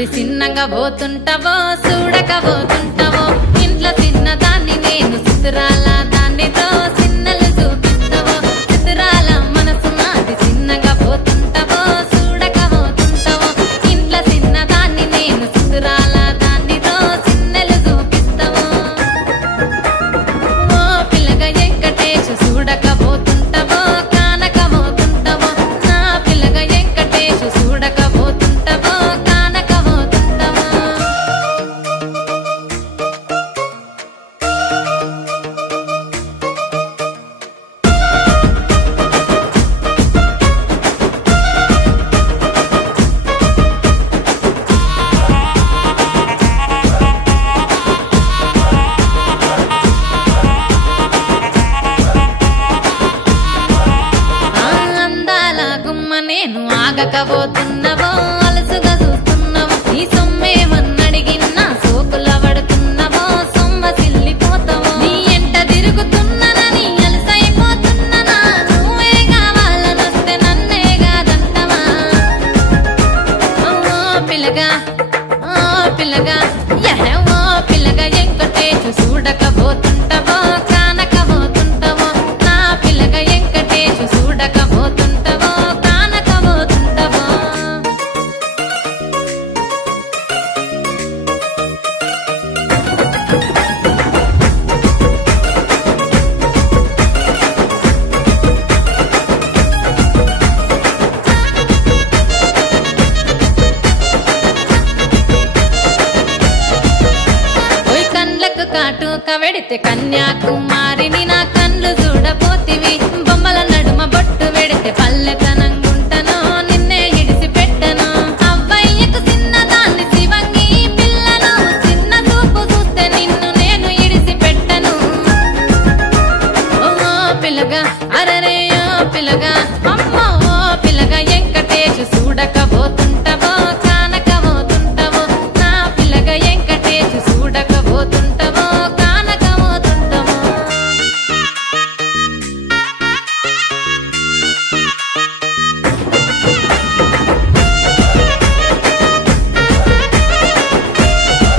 అది చిన్నగా పోతుంటావో చూడకపోతుంటావో ఇంట్లో చిన్నదాన్ని నేను సుతురాల దాన్నితో చిన్నలు చూపిస్తావో సుతురాల మనసు నాది చిన్నగా పోతుంటావో చూడకపోతుంటావో ఇంట్లో చిన్నదాన్ని నేను సుతురాల దాన్నితో చిన్నలు చూపిస్తావో ఓ పిల్లగా వెంకటేశు చూడకపోతుంటావో కానకపోతుంటావో నా పిల్లగా వెంకటేశు చూడకపోతుంటావో కానకపోతుంటావో అందాల గుమ్మ నేను ఆగకపోతున్నావో అలసుగా చూస్తున్నావో నీ సొమ్మేమన్నడిగిన్నా సోకుల పడుతున్నావో సొమ్మ సిల్లిపోతావో నీ ఎంట తిరుగుతున్నానని అలసైపోతున్నానా నువ్వే కావాలనొస్తే నన్నే కాదంటవా ఓ పిల్లగా యహ ఓ పిల్లగా వెంకటేశు చూడకపోతుంటావో కానకపోతుంటావో నా పిల్లగా వెంకటేశు చూడకపోతుంటావో కానకపోతుంటావో ఓయ్ కండ్లకు కాటుక వెడితే కన్యాకుమారిని నా కండ్లు చూడపోతివి బొమ్మల నడుమ బొట్టు వెడితే పల్లెతనంగుంటను నిన్నే ఇడిసి పెట్టను అవ్వయ్యకు చిన్నదాన్ని శివంగి పిల్లను చిన్న చూపు చూస్తే నిన్ను నేను ఇడిసి పెట్టను ఓ పిల్లగా అరరే ఓ పిల్లగా అమ్మో ఓ పిల్లగా వెంకటేశు చూడకపోతుంటావో